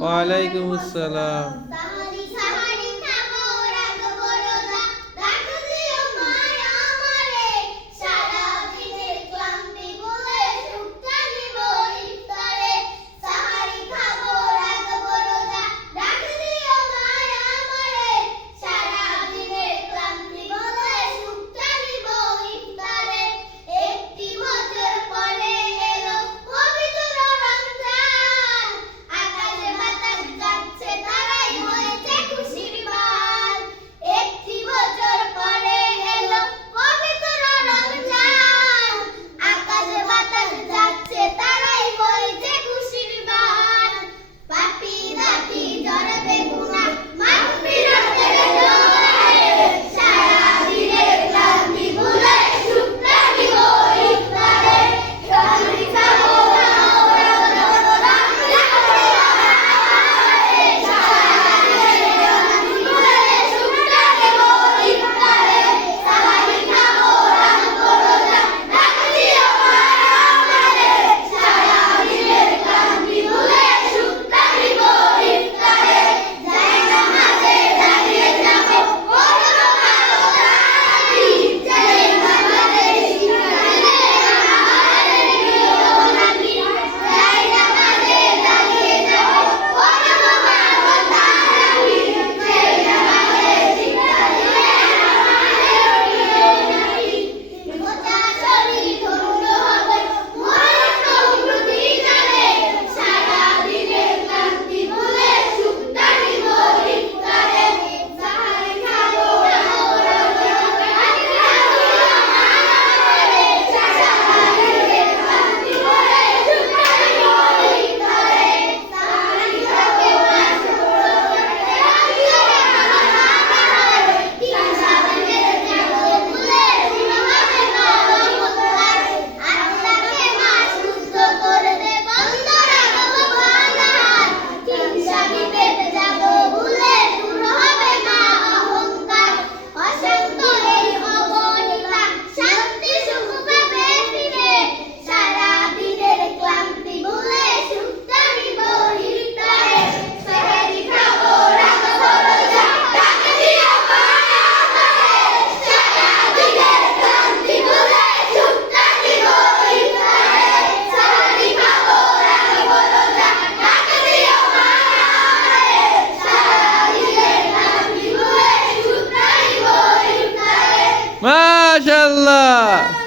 ওয়ালাইকুম আসসালাম মাশাল্লাহ